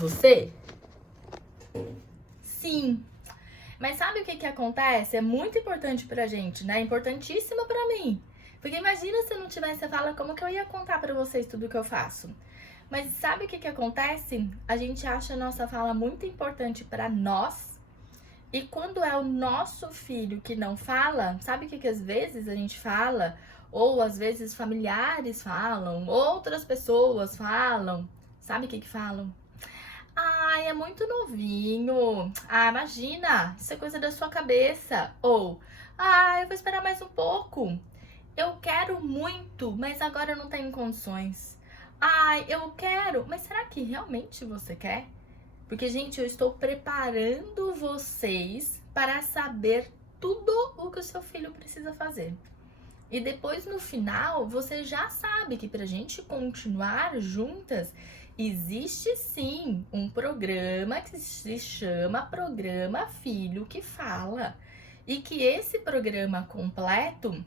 você? Sim. Mas sabe o que acontece? É muito importante pra gente, né? Importantíssimo pra mim. Porque imagina se eu não tivesse a fala, como que eu ia contar pra vocês tudo que eu faço? Mas sabe o que acontece? A gente acha a nossa fala muito importante pra nós. E quando é o nosso filho que não fala, sabe o que às vezes a gente fala? Ou às vezes familiares falam, outras pessoas falam. Sabe o que falam? Ai, é muito novinho. Ah, imagina, isso é coisa da sua cabeça. Ou, eu vou esperar mais um pouco. Eu quero muito, mas agora eu não tenho condições. Ai, eu quero, mas será que realmente você quer? Porque, gente, eu estou preparando vocês para saber tudo o que o seu filho precisa fazer. E depois, no final, você já sabe que pra gente continuar juntas, existe sim um programa que se chama Programa Filho que Fala. E que esse programa completo,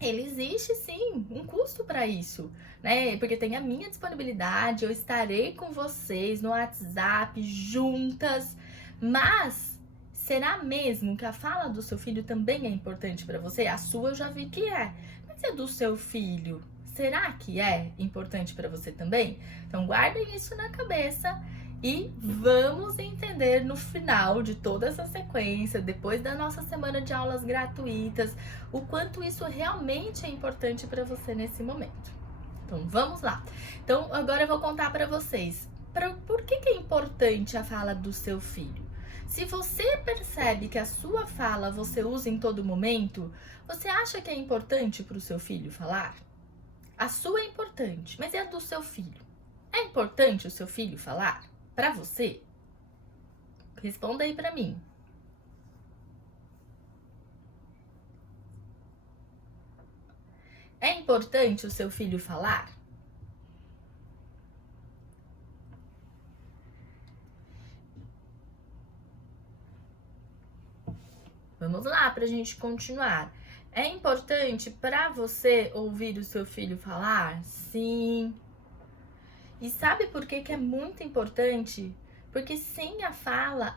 ele existe sim, um custo para isso, né? Porque tem a minha disponibilidade, eu estarei com vocês no WhatsApp juntas, mas será mesmo que a fala do seu filho também é importante para você? A sua eu já vi que é, mas a do seu filho, será que é importante para você também? Então guardem isso na cabeça. E vamos entender no final de toda essa sequência, depois da nossa semana de aulas gratuitas, o quanto isso realmente é importante para você nesse momento. Então, vamos lá. Então, agora eu vou contar para vocês por que é importante a fala do seu filho. Se você percebe que a sua fala você usa em todo momento, você acha que é importante para o seu filho falar? A sua é importante, mas e a do seu filho? É importante o seu filho falar para você? Responda aí para mim. É importante o seu filho falar? Vamos lá para a gente continuar. É importante para você ouvir o seu filho falar? Sim. E sabe por que é muito importante? Porque sem a fala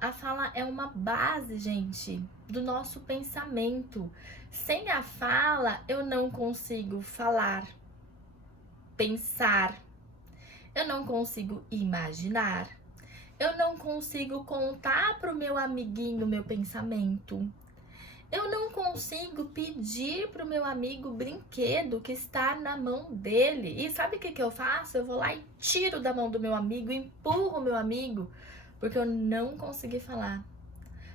é uma base, gente, do nosso pensamento. Sem a fala, eu não consigo falar, pensar, eu não consigo imaginar, eu não consigo contar pro meu amiguinho meu pensamento. Eu não consigo pedir pro meu amigo o brinquedo que está na mão dele. E sabe o que eu faço? Eu vou lá e tiro da mão do meu amigo, empurro o meu amigo, porque eu não consegui falar.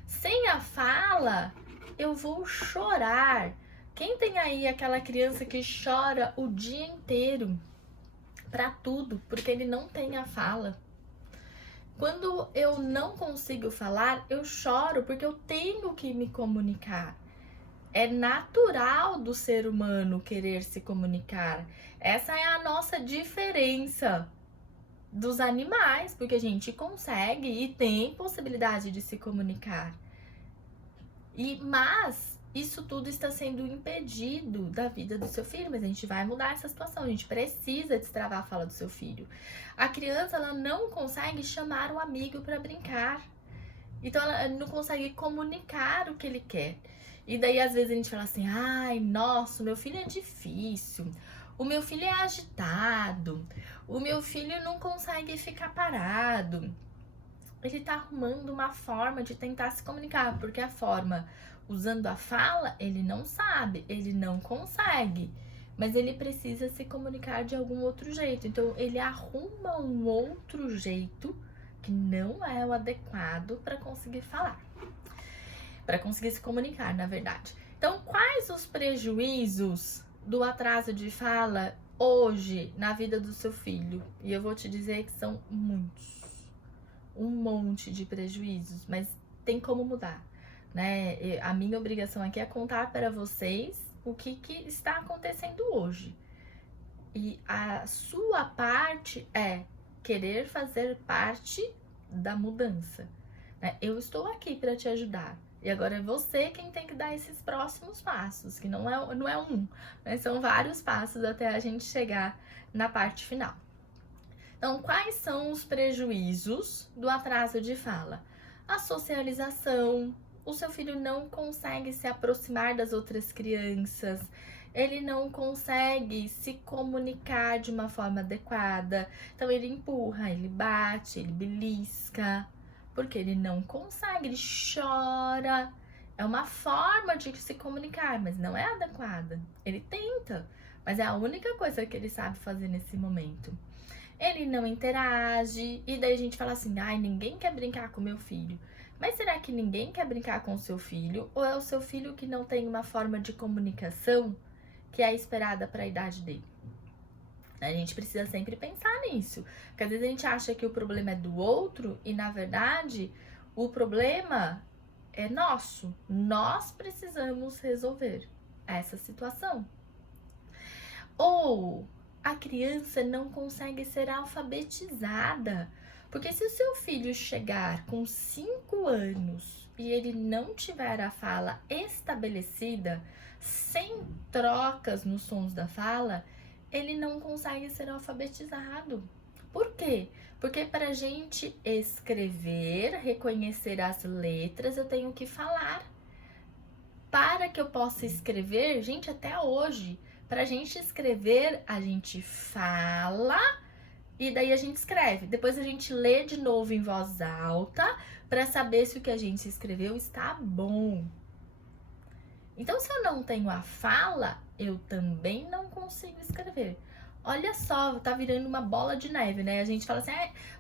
Sem a fala, eu vou chorar. Quem tem aí aquela criança que chora o dia inteiro para tudo, porque ele não tem a fala? Quando eu não consigo falar, eu choro porque eu tenho que me comunicar. É natural do ser humano querer se comunicar. Essa é a nossa diferença dos animais, porque a gente consegue e tem possibilidade de se comunicar. Mas isso tudo está sendo impedido da vida do seu filho, mas a gente vai mudar essa situação, a gente precisa destravar a fala do seu filho. A criança, ela não consegue chamar um amigo para brincar, então ela não consegue comunicar o que ele quer. E daí às vezes a gente fala assim, ai, nossa, o meu filho é difícil, o meu filho é agitado, o meu filho não consegue ficar parado. Ele tá arrumando uma forma de tentar se comunicar, porque a forma usando a fala, ele não sabe, ele não consegue, mas ele precisa se comunicar de algum outro jeito. Então ele arruma um outro jeito que não é o adequado para conseguir falar, para conseguir se comunicar, na verdade. Então, quais os prejuízos do atraso de fala hoje na vida do seu filho? E eu vou te dizer que são muitos. Um monte de prejuízos, mas tem como mudar, né? A minha obrigação aqui é contar para vocês o que está acontecendo hoje. E a sua parte é querer fazer parte da mudança, né? Eu estou aqui para te ajudar. E agora é você quem tem que dar esses próximos passos, que não é um, né? São vários passos até a gente chegar na parte final. Então, quais são os prejuízos do atraso de fala? A socialização, o seu filho não consegue se aproximar das outras crianças, ele não consegue se comunicar de uma forma adequada, então ele empurra, ele bate, ele belisca, porque ele não consegue, ele chora. É uma forma de se comunicar, mas não é adequada. Ele tenta, mas é a única coisa que ele sabe fazer nesse momento. Ele não interage, e daí a gente fala assim, ai, ninguém quer brincar com meu filho. Mas será que ninguém quer brincar com o seu filho? Ou é o seu filho que não tem uma forma de comunicação que é esperada para a idade dele? A gente precisa sempre pensar nisso. Porque às vezes a gente acha que o problema é do outro e, na verdade, o problema é nosso. Nós precisamos resolver essa situação. Ou a criança não consegue ser alfabetizada. Porque se o seu filho chegar com 5 anos e ele não tiver a fala estabelecida, sem trocas nos sons da fala, ele não consegue ser alfabetizado. Por quê? Porque para a gente escrever, reconhecer as letras, eu tenho que falar. Para que eu possa escrever, gente, até hoje, para a gente escrever, a gente fala e daí a gente escreve. Depois a gente lê de novo em voz alta para saber se o que a gente escreveu está bom. Então, se eu não tenho a fala, eu também não consigo escrever. Olha só, tá virando uma bola de neve, né? A gente fala assim,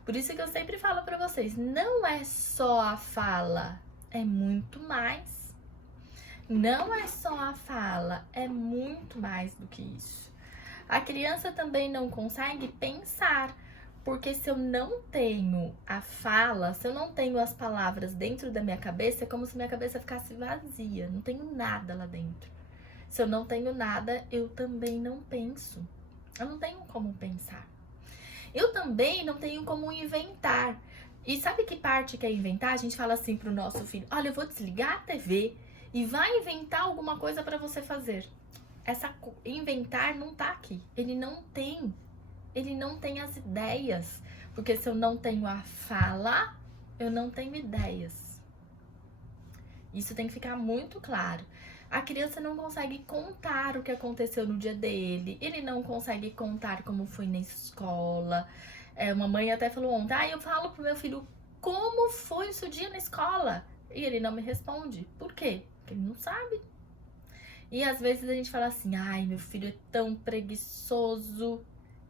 por isso que eu sempre falo para vocês, não é só a fala, é muito mais. Não é só a fala, é muito mais do que isso. A criança também não consegue pensar, porque se eu não tenho a fala, se eu não tenho as palavras dentro da minha cabeça, é como se minha cabeça ficasse vazia, não tenho nada lá dentro. Se eu não tenho nada, eu também não penso. Eu não tenho como pensar. Eu também não tenho como inventar. E sabe que parte que é inventar? A gente fala assim pro nosso filho, olha, eu vou desligar a TV e vai inventar alguma coisa para você fazer. Inventar não tá aqui. Ele não tem as ideias. Porque se eu não tenho a fala, eu não tenho ideias. Isso tem que ficar muito claro. A criança não consegue contar o que aconteceu no dia dele. Ele não consegue contar como foi na escola. Uma mãe até falou ontem, eu falo pro meu filho, como foi o seu dia na escola? E ele não me responde. Por quê? Porque ele não sabe. E às vezes a gente fala assim, ai, meu filho é tão preguiçoso.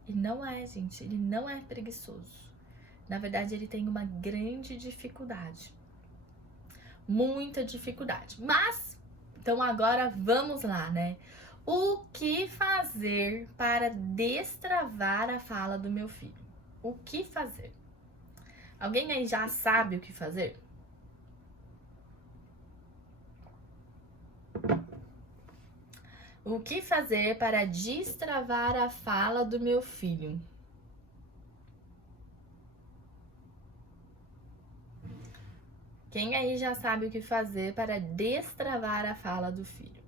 E não é, gente, ele não é preguiçoso. Na verdade, ele tem uma grande dificuldade. Muita dificuldade. Mas, então agora vamos lá, né? O que fazer para destravar a fala do meu filho? O que fazer? Alguém aí já sabe o que fazer? O que fazer para destravar a fala do meu filho? Quem aí já sabe o que fazer para destravar a fala do filho?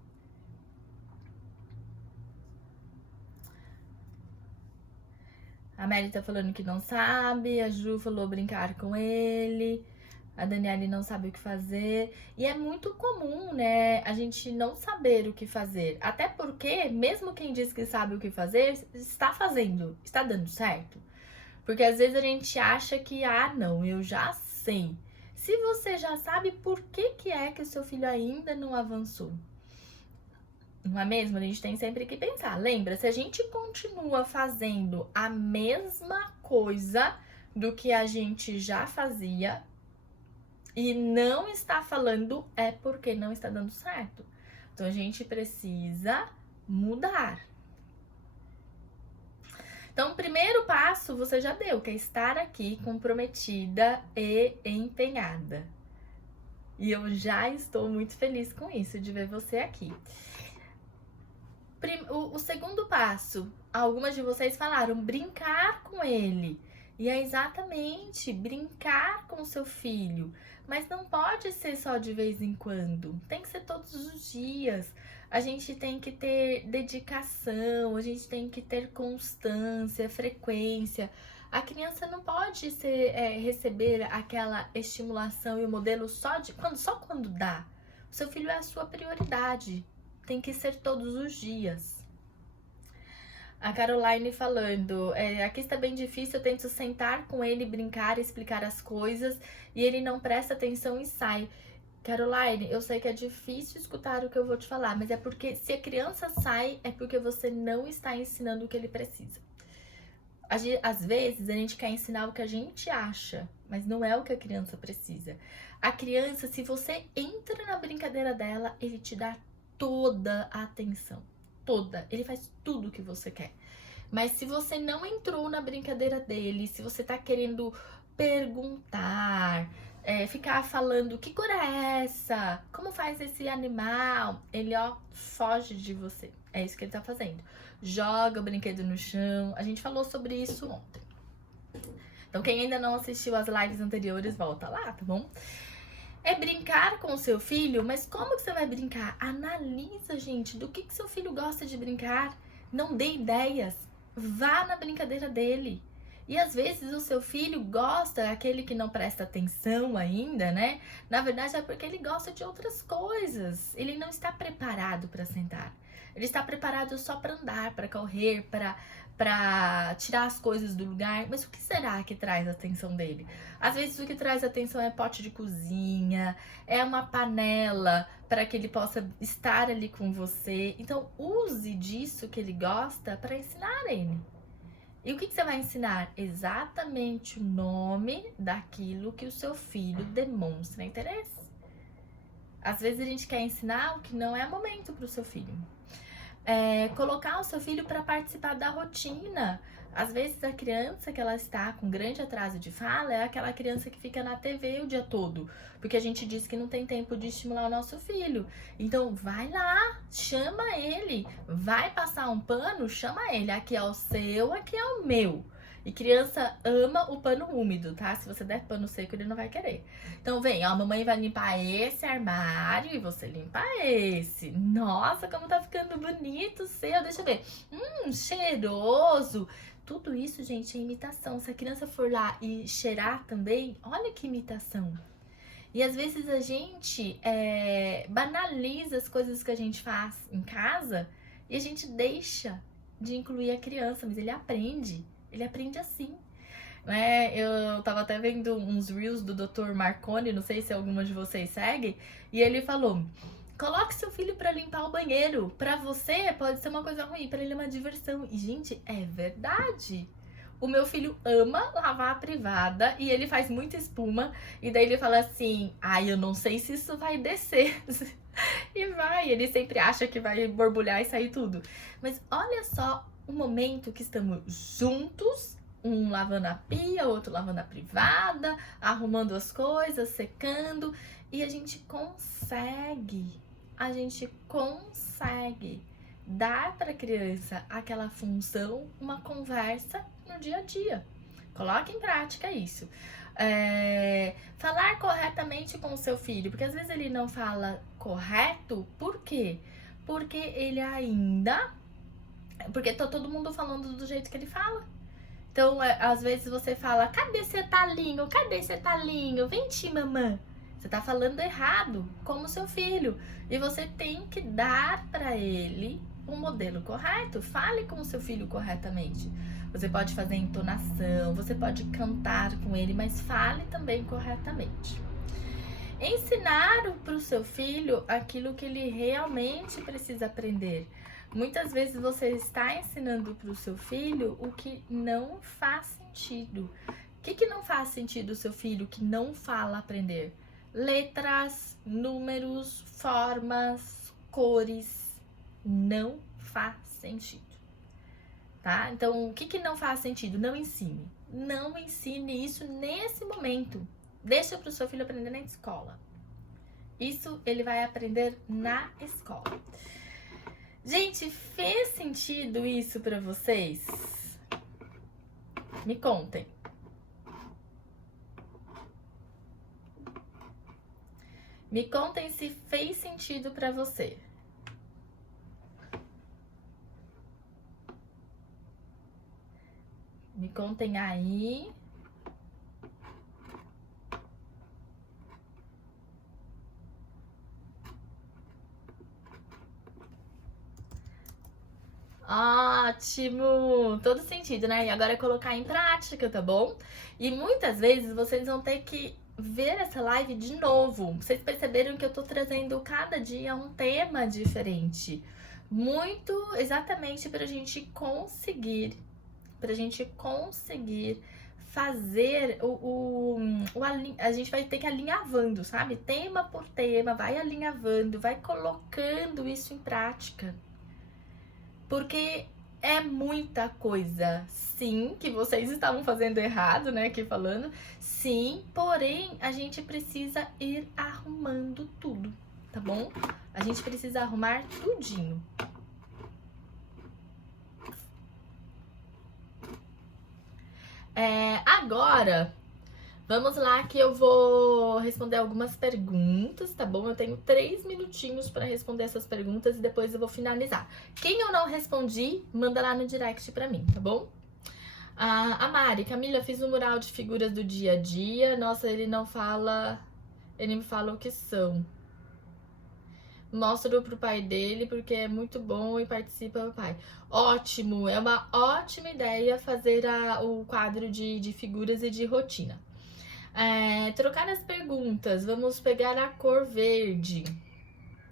A Mary tá falando que não sabe, a Ju falou brincar com ele, a Daniele não sabe o que fazer. E é muito comum, né, a gente não saber o que fazer. Até porque, mesmo quem diz que sabe o que fazer, está fazendo, está dando certo. Porque às vezes a gente acha que, não, eu já sei. Se você já sabe, por que é que o seu filho ainda não avançou? Não é mesmo? A gente tem sempre que pensar. Lembra, se a gente continua fazendo a mesma coisa do que a gente já fazia e não está falando, é porque não está dando certo. Então a gente precisa mudar. Então, o primeiro passo você já deu, que é estar aqui comprometida e empenhada. E eu já estou muito feliz com isso, de ver você aqui. O segundo passo, algumas de vocês falaram, brincar com ele. E é exatamente brincar com o seu filho. Mas não pode ser só de vez em quando, tem que ser todos os dias. A gente tem que ter dedicação, a gente tem que ter constância, frequência. A criança não pode receber aquela estimulação e o modelo só quando dá. O seu filho é a sua prioridade. Tem que ser todos os dias. A Caroline falando, aqui está bem difícil, eu tento sentar com ele, brincar, explicar as coisas e ele não presta atenção e sai. Caroline, eu sei que é difícil escutar o que eu vou te falar, mas é porque se a criança sai, é porque você não está ensinando o que ele precisa. Às vezes a gente quer ensinar o que a gente acha, mas não é o que a criança precisa. A criança, se você entra na brincadeira dela, ele te dá toda a atenção. Toda. Ele faz tudo o que você quer. Mas se você não entrou na brincadeira dele, se você tá querendo perguntar, ficar falando que cor é essa? Como faz esse animal? Ele, foge de você. É isso que ele tá fazendo. Joga o brinquedo no chão. A gente falou sobre isso ontem. Então, quem ainda não assistiu as lives anteriores, volta lá, tá bom? É brincar com o seu filho, mas como que você vai brincar? Analisa, gente, do que seu filho gosta de brincar. Não dê ideias. Vá na brincadeira dele. E às vezes o seu filho gosta, aquele que não presta atenção ainda, né? Na verdade é porque ele gosta de outras coisas. Ele não está preparado para sentar. Ele está preparado só para andar, para correr, para tirar as coisas do lugar. Mas o que será que traz a atenção dele? Às vezes o que traz atenção é pote de cozinha, é uma panela para que ele possa estar ali com você. Então use disso que ele gosta para ensinar ele. E o que você vai ensinar? Exatamente o nome daquilo que o seu filho demonstra interesse. Às vezes a gente quer ensinar o que não é momento para o seu filho. Colocar o seu filho para participar da rotina. Às vezes a criança que ela está com grande atraso de fala é aquela criança que fica na TV o dia todo, porque a gente diz que não tem tempo de estimular o nosso filho. Então vai lá, chama ele, vai passar um pano, chama ele, aqui é o seu, aqui é o meu. E criança ama o pano úmido, tá? Se você der pano seco, ele não vai querer. Então vem, a mamãe vai limpar esse armário e você limpa esse. Nossa, como tá ficando bonito o seu, deixa eu ver. Cheiroso. Tudo isso, gente, é imitação. Se a criança for lá e cheirar também, olha que imitação. E às vezes a gente banaliza as coisas que a gente faz em casa e a gente deixa de incluir a criança, mas ele aprende assim. Né? Eu tava até vendo uns reels do Dr. Marconi, não sei se alguma de vocês segue, e ele falou: coloque seu filho pra limpar o banheiro. Pra você pode ser uma coisa ruim, pra ele é uma diversão. E, gente, é verdade. O meu filho ama lavar a privada e ele faz muita espuma. E daí ele fala assim: eu não sei se isso vai descer. E vai, ele sempre acha que vai borbulhar e sair tudo. Mas olha só o momento que estamos juntos, um lavando a pia, outro lavando a privada, arrumando as coisas, secando. E a gente consegue dar para a criança aquela função, uma conversa no dia a dia. Coloque em prática isso. Falar corretamente com o seu filho, porque às vezes ele não fala correto, por quê? Porque tá todo mundo falando do jeito que ele fala. Então, às vezes você fala: cadê seu talinho? Cadê seu talinho? Vem ti, mamãe. Você tá falando errado, como seu filho. E você tem que dar para ele um modelo correto. Fale com o seu filho corretamente. Você pode fazer entonação, você pode cantar com ele, mas fale também corretamente. Ensinar para o seu filho aquilo que ele realmente precisa aprender. Muitas vezes você está ensinando para o seu filho o que não faz sentido. O que não faz sentido o seu filho que não fala aprender? Letras, números, formas, cores. Não faz sentido. Tá? Então, o que não faz sentido? Não ensine. Não ensine isso nesse momento. Deixa para o seu filho aprender na escola. Isso ele vai aprender na escola. Gente, fez sentido isso para vocês? Me contem. Me contem se fez sentido para você. Me contem aí. Ótimo! Todo sentido, né? E agora é colocar em prática, tá bom? E muitas vezes vocês vão ter que ver essa live de novo. Vocês perceberam que eu tô trazendo cada dia um tema diferente. Muito exatamente pra gente conseguir fazer a gente vai ter que ir alinhavando, sabe? Tema por tema, vai alinhavando, vai colocando isso em prática. Porque é muita coisa, sim, que vocês estavam fazendo errado, né, aqui falando, sim, porém, a gente precisa ir arrumando tudo, tá bom? A gente precisa arrumar tudinho. Agora, vamos lá que eu vou responder algumas perguntas, tá bom? Eu tenho 3 minutinhos para responder essas perguntas e depois eu vou finalizar. Quem eu não respondi, manda lá no direct pra mim, tá bom? A Mari, Camila, fiz um mural de figuras do dia a dia. Nossa, ele me fala o que são. Mostro pro pai dele porque é muito bom e participa o pai. Ótimo, é uma ótima ideia fazer o quadro de figuras e de rotina. Trocar as perguntas, vamos pegar a cor verde.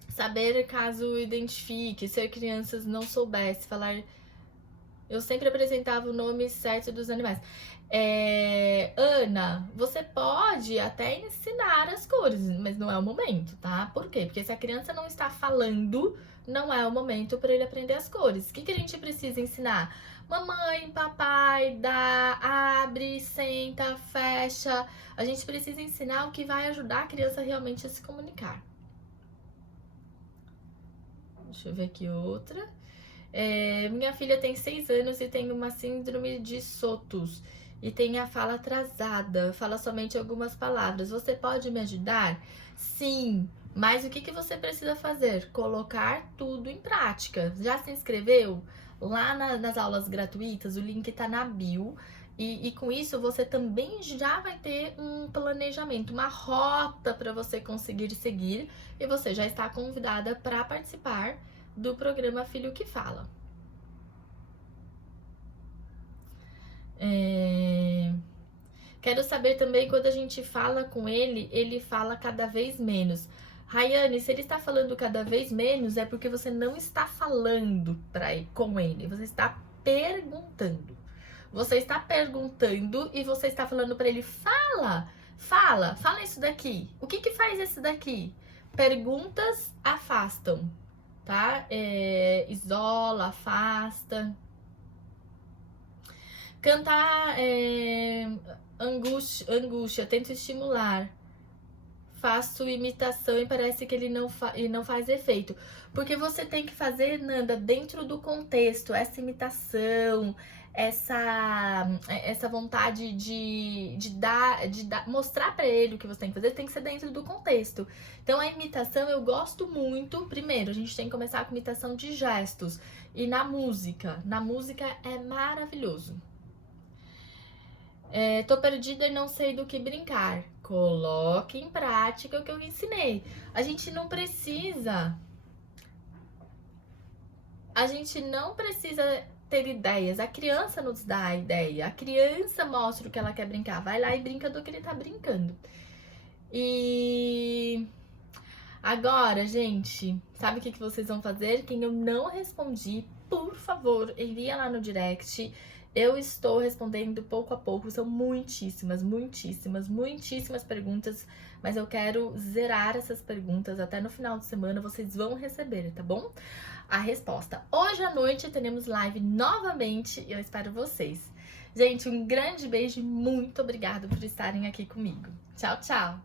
Saber caso identifique, ser crianças não soubesse falar. Eu sempre apresentava o nome certo dos animais. Ana, você pode até ensinar as cores, mas não é o momento, tá? Por quê? Porque se a criança não está falando, não é o momento para ele aprender as cores. O que a gente precisa ensinar? Mamãe, papai, dá, abre, senta, fecha. A gente precisa ensinar o que vai ajudar a criança realmente a se comunicar. Deixa eu ver aqui outra. Minha filha tem 6 anos e tem uma síndrome de Sotos e tem a fala atrasada, fala somente algumas palavras. Você pode me ajudar? Sim, mas o que você precisa fazer? Colocar tudo em prática. Já se inscreveu? Lá nas aulas gratuitas, o link tá na bio. E com isso você também já vai ter um planejamento, uma rota para você conseguir seguir. E você já está convidada para participar do programa Filho que Fala. Quero saber também, quando a gente fala com ele, ele fala cada vez menos. Rayane, se ele está falando cada vez menos, é porque você não está falando com ele, você está perguntando. Você está perguntando e você está falando para ele, fala isso daqui. O que faz esse daqui? Perguntas afastam, tá? Isola, afasta. Cantar angústia, tento estimular. Faço imitação e parece que ele não faz efeito. Porque você tem que fazer, Nanda, dentro do contexto, essa imitação, essa vontade de mostrar pra ele o que você tem que fazer, tem que ser dentro do contexto. Então a imitação eu gosto muito. Primeiro, a gente tem que começar com imitação de gestos. E na música é maravilhoso. Tô perdida e não sei do que brincar. Coloque em prática o que eu ensinei. A gente não precisa ter ideias. A criança nos dá a ideia. A criança mostra o que ela quer brincar. Vai lá e brinca do que ele tá brincando. E agora, gente, sabe o que vocês vão fazer? Quem eu não respondi, por favor, envia lá no direct. Eu estou respondendo pouco a pouco, são muitíssimas perguntas, mas eu quero zerar essas perguntas até no final de semana, vocês vão receber, tá bom? A resposta. Hoje à noite teremos live novamente e eu espero vocês. Gente, um grande beijo e muito obrigada por estarem aqui comigo. Tchau, tchau!